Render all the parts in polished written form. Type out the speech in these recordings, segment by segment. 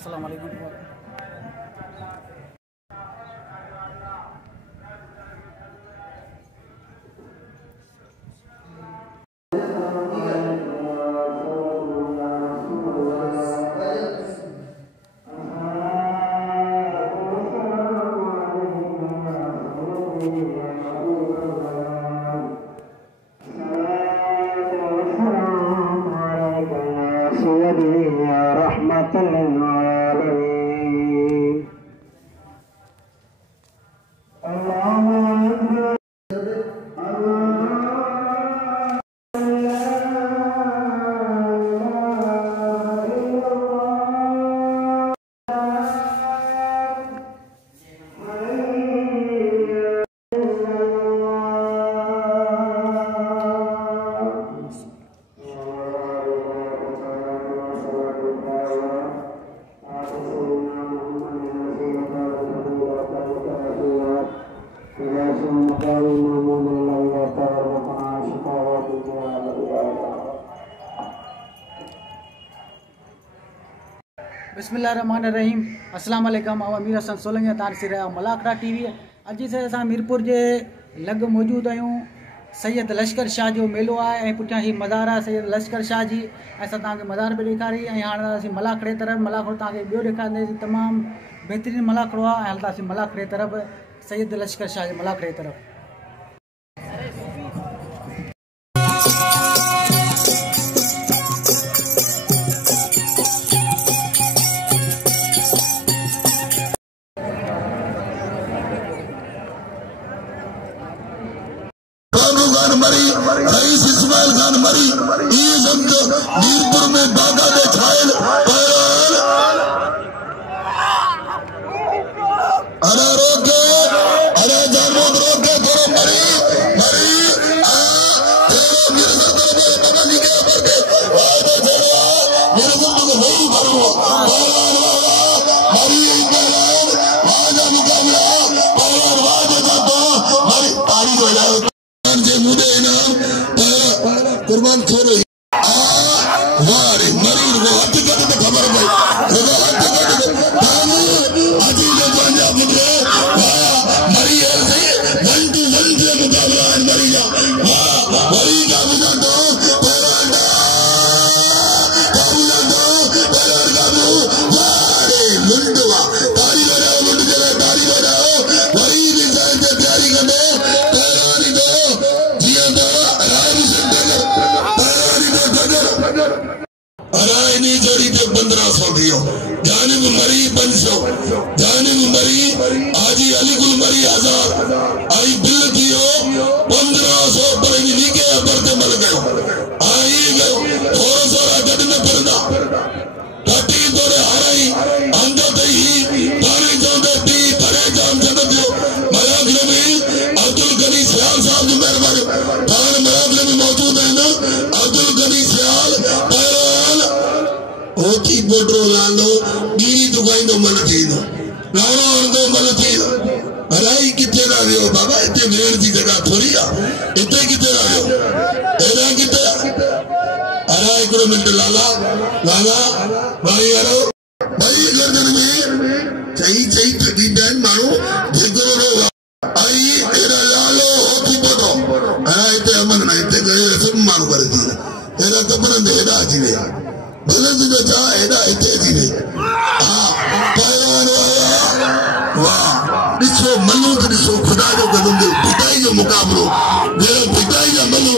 अस्सलाम वालेकुम। बिस्मिल्लाहिर्रहमानिर्रहीम। अस्सलाम वालेकुम। अमीर हसन सोलंगी तार से रहा मलाखड़ा टीवी। अॼु से असां मीरपुर जे लॻ मौजूद आहियूं। सैयद लश्कर शाह जो मेलो आहे ऐं पुठियां ही मज़ार आहे सैयद लश्कर शाह जी। असां तव्हांखे मज़ार बि ॾेखारी ऐं हाणे असीं मलाखड़े तरफ़ मलाखड़ो तव्हांखे ॿियो ॾेखारींदासीं। तमामु बहितरीनु मलाखड़ो आहे ऐं हलंदासीं मलाखड़े तरफ़ सैयद लश्कर शाह जे मलाखड़े तरफ़। रईस इस्माइल खान मरी ये समझो मीरपुर में बागा दे छायल पैरान अरे रोके अरे जानवर रोके थोड़ा मरी मरी तेरा मेरे सर पे बाबा जी के ऊपर के वादे चढ़वा मेरे सर पे नहीं भरो पैरान वाला मरी पैरान वादा मुकाबला पैरान वादे का तो मरी ताली हो जाए मुझे इनाम कुर्बान छोड़ो वारे मरीज वो हकीकत में खबर भाई वो हकीकत में हम अजी जो जाने बुझे वाह मरी है सही 1 to 1 से मुकाबला है मरी जा वाह मरी का बुझा दो तेरा अंडा का बुझा दो तेरा काबू वारे मुंडवा तारी लगाओ मुंड जरा तारी लगाओ मरी भी जाए से तैयारी करने तेरा नहीं दो अरायनी जोड़ी पे 1500 दियो जानिब मरी 500 जानिब मरी आजी अलीकुल मरी 1000 आई बिल दियो 1500 पर लिखे बरते मल गए आई गए थोड़ा सा गड में पड़ना काटी तोरे हराई अंदर ही तारे जोंदे टी भरे जाम जन दियो मराठे में अब्दुल गनी सियाल साहब की मेहरबानी थाने मराठे में मौजूद है ना अब्दुल गनी सियाल होती बोटरो लालो बीड़ी दुकान तो मन थी दो लानो अंदो मन थी दो अराई किथे ना वियो बाबा इते वेड़ दी जगह थोड़ी आ इते किथे ना वियो एदा किथे अराई को मिनट लाला लाला भाई यारो भाई गर्दन में चई थकी बैन मानो भेगरो रो आई एदा लालो होती बोटरो अराई इते अमन ना इते गए सब मार कर दी एदा तबन दे एदा जीवे भले तुझे जा एडा इते थी वे पैरान वाह ॾिसो मल्लू तो ॾिसो खुदा जो कदम जो पिटाई जो मुकाबलो मेरा पिटाई जो मल्लू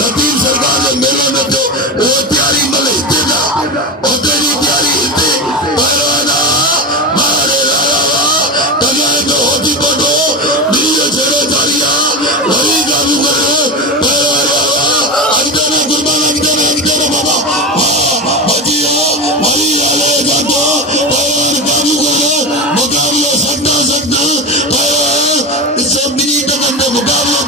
गदीर सरकार जो मेलो न थियो वो तैयारी मल हिते जा और तेरी तैयारी हिते पैरान मारे लाला तमाए तो होती पटो दियो छड़ो जारिया वही काबू करो पैरान अगदना कुर्बान अगदना बाबा मुकाबला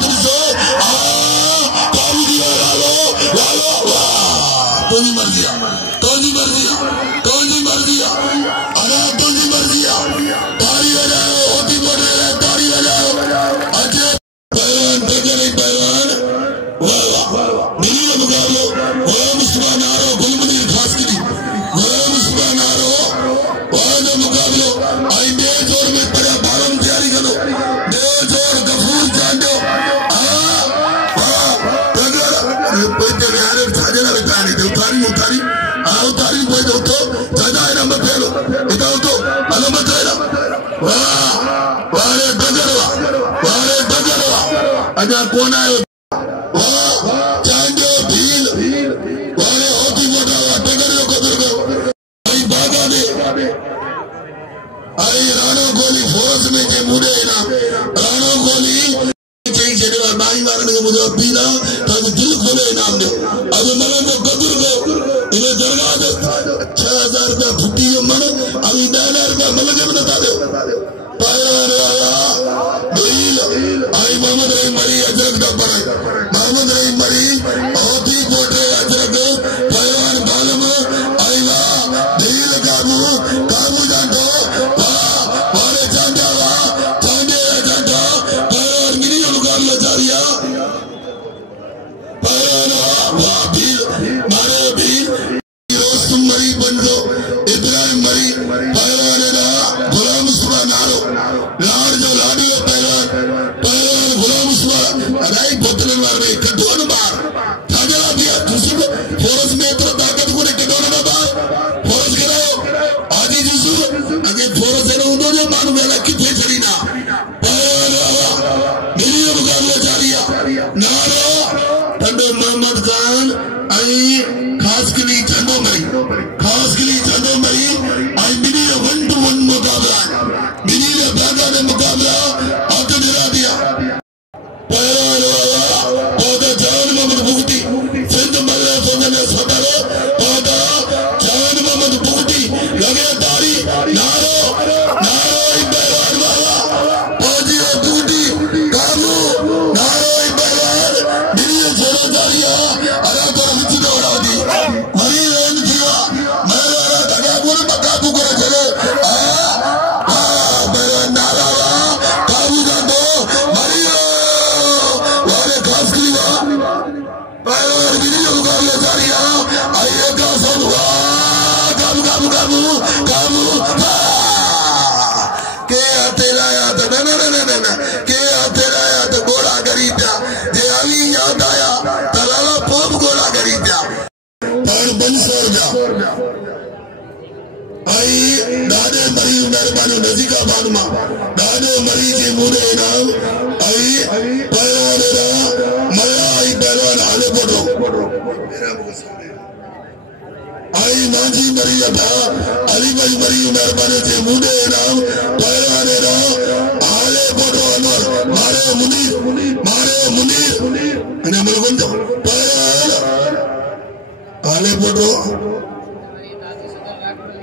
चांदो भील वाले होती मोटा टगर जो कदर को आई बागा दे आई राणो गोली फोर्स में जे मुड़े ना राणो गोली चेक चेक बाई मारने को मुझे पीला ताकि दिल खोले नाम दे अब मरण को कदर को इन्हें दरगाह दे 6000 रुपया फुटी जो मन अभी 10,000 रुपया मल के बता दे पाया भील आई मोहम्मद रही मरी अजरक डब्बर मोहम्मद रही मरी होती पोटे अजरक पहलवान बालम आईला भील काबू काबू जातो वाले चांदा वा चांदे जातो पहलवान मिनी मुकाबला जारिया पहलवान वा भील मारो भील रोस्तुम मरी बंदो इब्राहिम मरी पहलवान ना गुलाम सुबह नारो लाड जो लाडी पहलवान गुलाम सुबह अदाई बोतल मारने कटोन बार थागला दिया जुसूब फोरस में तो ताकत को कटोन ना बार फोरस कराओ आदि जुसूब अगे फोरस ने उदो जो मानु मेला किथे चली ना पहलवान मिलियो मुकाबला जारिया नारो ठंडो मोहम्मद खान आई खास के लिए चंदो मरी आई मिनी 1-to-1 मुकाबला मिनी ने बागा ने मुकाबला आके दिला दिया पहलवान पौधा जान मोहम्मद बुगटी सिंध मल्ला सोने सदर पौधा जान मोहम्मद बुगटी लगे तारी नारो पहलवान बाबा पौधी बुगटी काबू नारो पहलवान मिनी जोड़ो दारिया अरे तो विच दौड़ा दी मरी रन दिया मेरा धगा बोल काबू करे चलो मेरा नारा काबू का दो मरी वाले खास करीबा पहलवान मिनी जो मुकाबला जारिया आइए का सब हुआ काबू के आते लाया तो ना के आते लाया तो गोला गरीबा जे अभी याद आया तलाला पोप गोला गरीबा पर बंसोर जा आई दादे मरी मेहरबानी नजीका बानमा दादे मरी के मुरे नाम आई पहलवान ना मया आई पहलवान आले पोटो आई मांझी मरी अथा अली भाई मरी मेहरबानी के मुरे नाम पहलवान ना आले पोटो अनवर मारे मुनीर अने मलगन जो पहलवान आले पोटो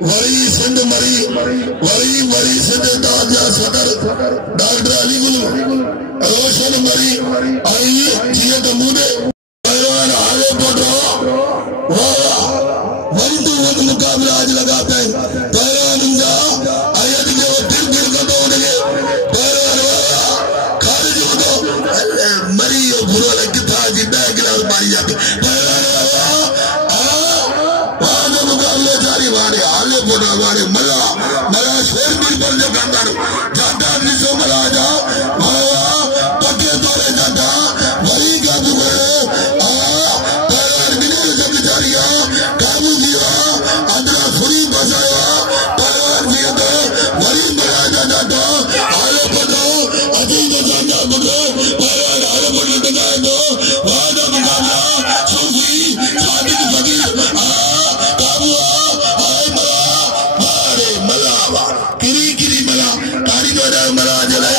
वरी सिंध मरी वरी सिंध दादा सदर डॉक्टर अली गुल रोशन मरी आई जिया तमुदे पहलवान आले पोटो वाह 1-to-1 मुकाबला आज लगा पे पहलवान जा आयत के वो दिल का तो उनके पहलवान वाह खारिज हो तो मरी और बुरा लग था जी बैग गिलास मारी जाके पहलवान मुकाबले जारी वाले आले बोना वाले मला शेर भी पर जो गांधार जाता निसो मला जा वाला पके तोरे जाता वही काबू करे पहलवान मिनी जब जारिया काबू दिया अंदर फुरी बसाया पहलवान जी तो वही मला जाता आले बोलो अजीब जाता बोलो पहलवान आले बोलो लगाए दो वादा मुकाबला सूफी सादिक फकीर किरी मला कारी मला जले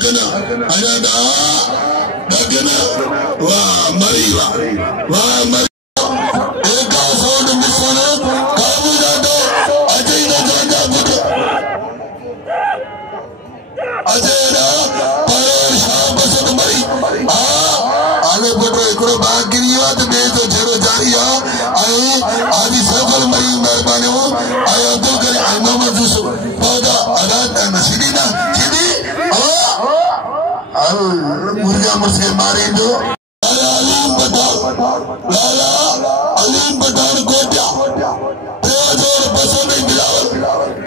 डकना अजा डकना वाह मरी वाह मरी एक सोड मिसन काबू जातो अजय न जाजा बुट अजय ना पर शाम बसत मरी आले बुटो एकड़ो बाग गिरियो त बे तो झरो जारी आए आदि सफल मरी मेहरबानी आए अब्दुल करे आए मोहम्मद यूसुफ पौधा अदात नसीदी ना सीधी मुर्गा मुर्गे मारे दो अलीम पठान कोटिया जोर बसों में मिलावट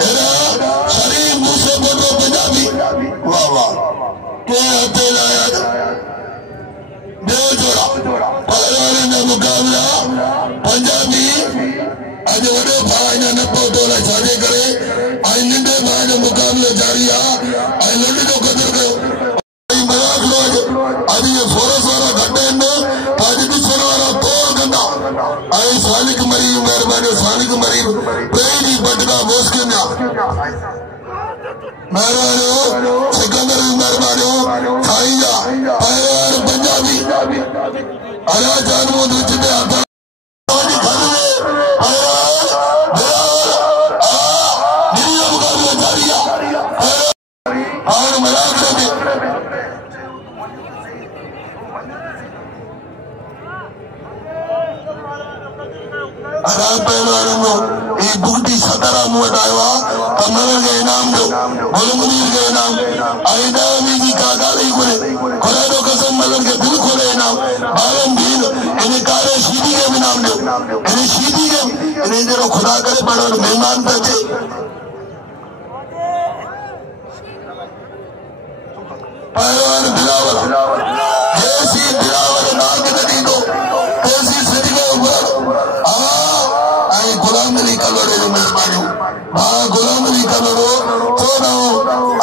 एरा शरीफ मूसे बोलो पंजाबी वाह वाह के हथे लाया दो जोड़ा पहलवान ने मुकाबला पंजाबी आज वडे भाई ने नपो तोला छाजे करे आई निंदे भाई ने मुकाबला जारी आई लड़ी को कदर करो अभी ये फोरस वाला घटे में पाकिस्तान वाला तोड़ गंदा आई सालिक मरी मेहरबानी सालिक मरी प्रेरी बटका बोस के ना मेहरबानी सिकंदर मेहरबानी खाईजा पहलवान पंजाबी अला जानवो दूसरे आता और मजाक अगर पहलवानों ये बुगटी सतारा मुँह आया कमर के इनाम दो बोलमुनीर के इनाम आइंदा भी जी कागाली करे खुदा कसम मलन के दिल खोले इनाम आलम भील इन्हें कारे शीदी के इनाम दो इन्हें शीदी के इन्हें जरो खुदा करे पड़ो मेहमान बचे पहलवान बिलावल जैसी बिलावल नाग नदी को कैसी सदी के ऊपर गुलाम अली कलोड़े जो मेहरबानी गुलाम अली कलोड़ो तो ना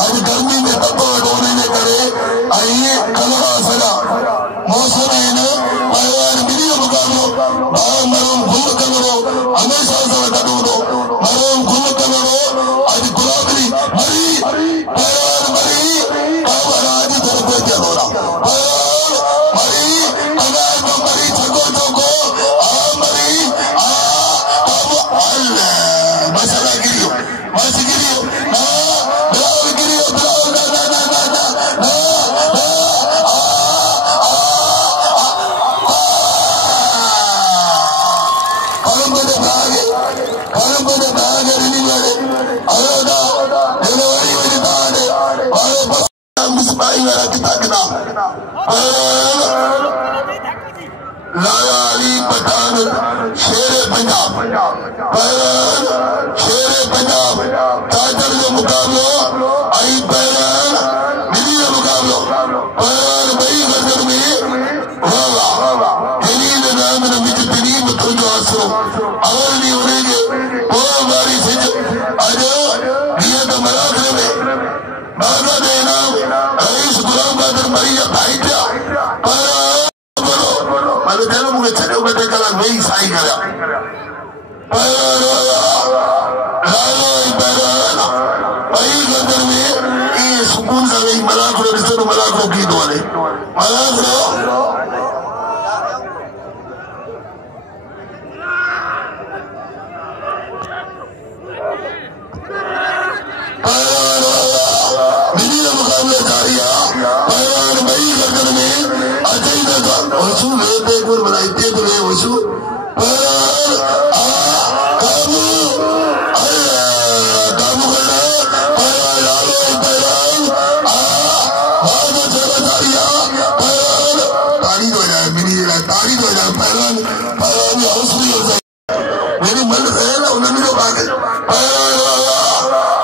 आज गर्मी में तपो डोने ने करे आइए कलोड़ा सजा मौसम है ना पहलवान मिलियो मुकाबलो मरूम घुम कलोड़ो हमेशा सब कटो दो मरूम घुम कलोड़ो आज गुलाम अली मरी पहलवान मरी काबर आज तरफ चलोड़ा पहलवान मरी अगर को मरी छको चको मरी मसाला गिरियो मस गिरियो ना ब्लाउ गिरियो ब्लाउ ना ना ना ना ना ना कलम बदे भागे रिनी वाले अरोदा जनवरी में दाने वाले बस मुस्बाई वाला किताकना लाया अली पठान शेरे पंजाब पहलवान शेरे पंजाब ताजर जो मुकाबलो आई पहलवान मिली जो मुकाबलो पहलवान बई गर्दन में वाह जलील नाम ने मिज तरीब तो जो आसरो अवल नहीं उड़ेगे वो बारी से आज दिया तो मराठे में बागा देना रईस गुलाम बहादुर मरिया भाईजा पहलवान मैंने तेरे मुझे चले बैठे कला वही साई करा वही गदर में ये सुकून सा वही मलाकरो रिश्ते मलाकरो की दुआले मलाकरो मिली मुकाबले जारिया पहलवान वही गदर में अजय का वसू लेते गुर बनाते तो ले वसू पहलवान काबू काबू करना पहलवान लालो पहलवान बाद चला जारिया पहलवान तारी हो जाए मिली तारी हो जाए पहलवान पहलवान हाउस नहीं हो जाए मेरी मन रहे ना उन्होंने जो बात पहलवान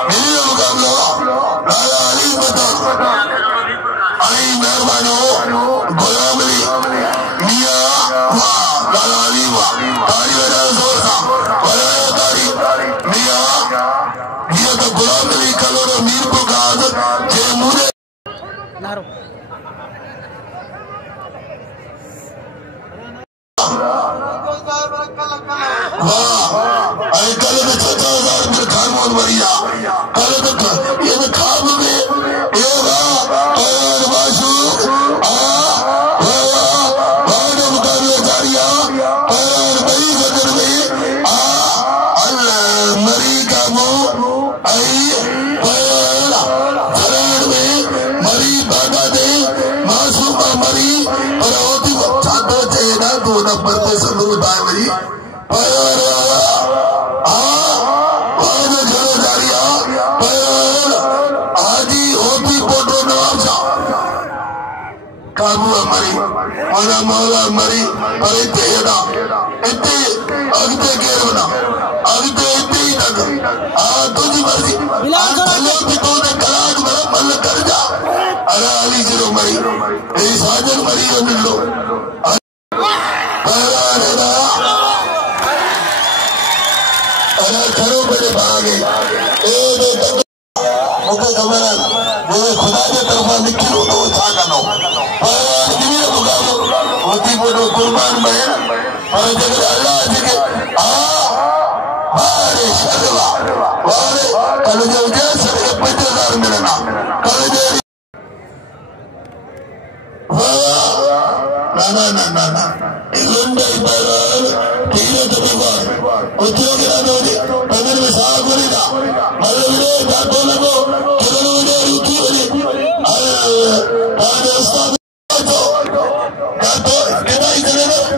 मिली मुकाबला लाला अली पठान आई मेहरबानी गुलाम अली मिया लाला अली तारी वजह जोर था वजह तारी मिया मिया तो गुलाम अली कलोरो मीरपुर का आदत जे मुझे वाह आई कल तो 6000 में खान मोल मरिया कल तो ये तो खाब में ये वाह मरी पर होती छातो चेना दो नंबर पे संदूर दाए मरी पर वाले जरो जारिया पर आजी होती पोटो नवाब सा काबू मरी मौला मौला मरी पर इतने ना इतने अगते केरवना अगते इतने ही तक तुझी मर्जी तो ने कलाक में मल कर जा अरे अली जीरो मरी ये साजन मरी है मिलो अरे करो मेरे भागे मुझे खबर है वो खुदा के तरफ लिखी हो तो था करो जिन्हें मुकाबो होती बोलो कुर्बान में और जब अल्लाह जी के बारे शर्वा बारे कल जो जैसे 50,000 मिलना कल जो ना ना ना ना इल्लुंडे बार तीन तबकार उद्योग रानोरे अगर में साग बनेगा मल्लविरे जातो लगो किरणुरे युति बने आने उस्ताद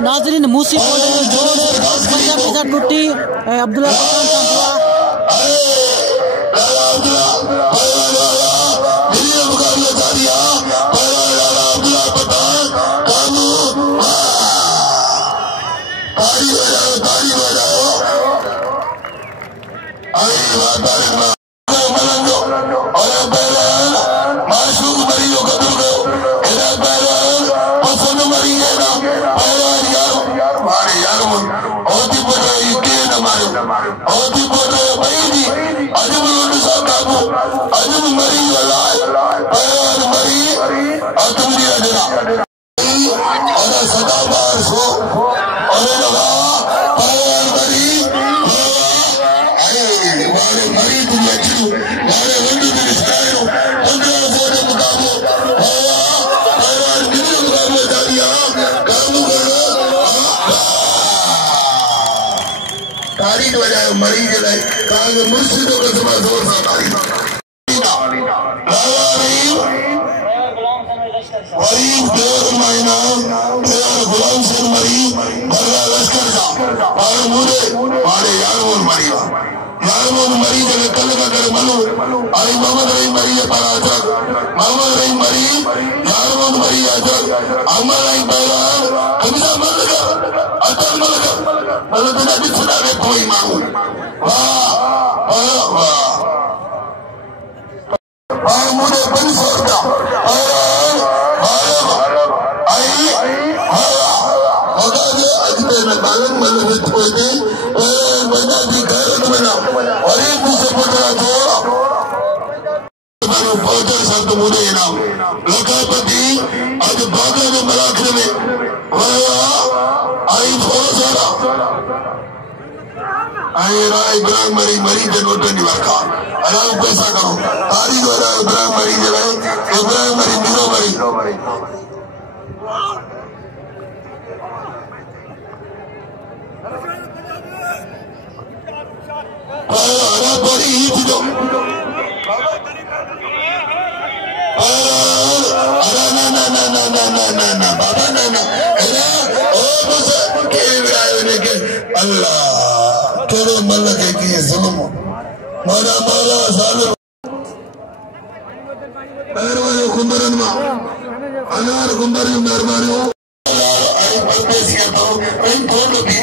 नाजरीन मूसी जोड़ टूटी अब्दुल्ला मरीज है मुर्शिदों का समाज जोर सा गरीब देवर महीना गुलाम सिंह मरी बर्रा लश्कर का और मुझे मारे यारमोन मरी जगह कल का कर मनु आई मोहम्मद रहीम मरी है पर आजक मोहम्मद रहीम मरी यारमोन मरी आजक अमर रहीम पहलवान कमिजा मर लगा अतर मर लगा मतलब बिना भी खुदा ने कोई मांगू वाह वाह वाह मुझे 500 रुपया मुझे इनाम लकापति आज बागा में मराखने में आई थोड़ा सारा आई राय इब्राहिम मरी के नोटे नहीं रखा आराम पैसा करो तारीख हो रहा इब्राहिम मरी जगह इब्राहिम मरी मीरो मरी हरा बड़ी ही थी जो ना बाबा ना ओ मुझे के इब्राहिम के अल्लाह तेरे मल्लक की ये जुल्म मारा जालिम पैरवायो कुंबरन मा अनार कुंबरन मेहरबानी आई परदेसिया तो आई कौन भी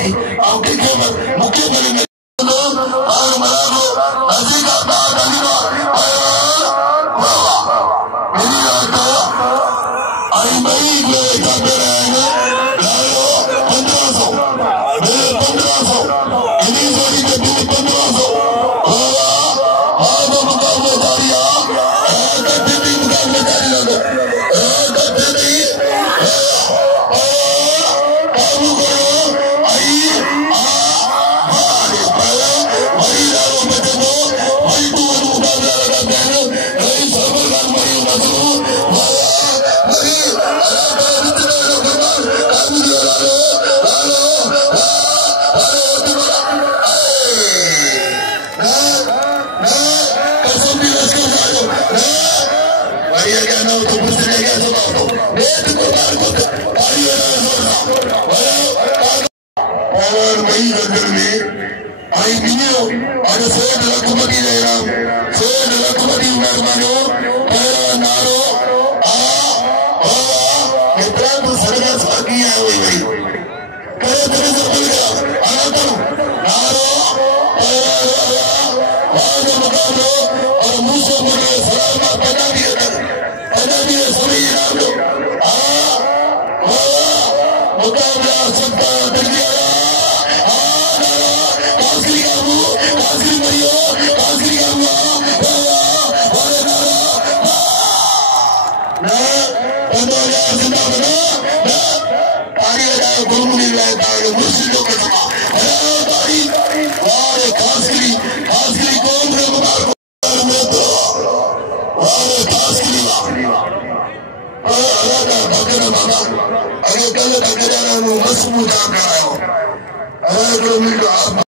आपके के मुख्य बने और मरागो अजी का दाद अलीवा मेरी बात आई मई में जाते रहेंगे लालो 1500 मेरे 1500 इन्हीं जोड़ी के बिल 1500 आगो मुकाबले जारिया गद्दी मुकाबले जारी लगो गद्दी काबू करो आई वही लालो बेटे को वही तू मुकाबला लगा देना नहीं सरवर का मरी मजरू इतना तो सरगा साकी आए हुए भाई करे तेरे से मिल गया आया तो नारो आज मुकाबलो और मूसे मुझे सलामा पता भी है सभी नाम लो मुकाबला सबका दिल गया आखिरी काबू आखिरी मरियो आखिरी काबू अरे कल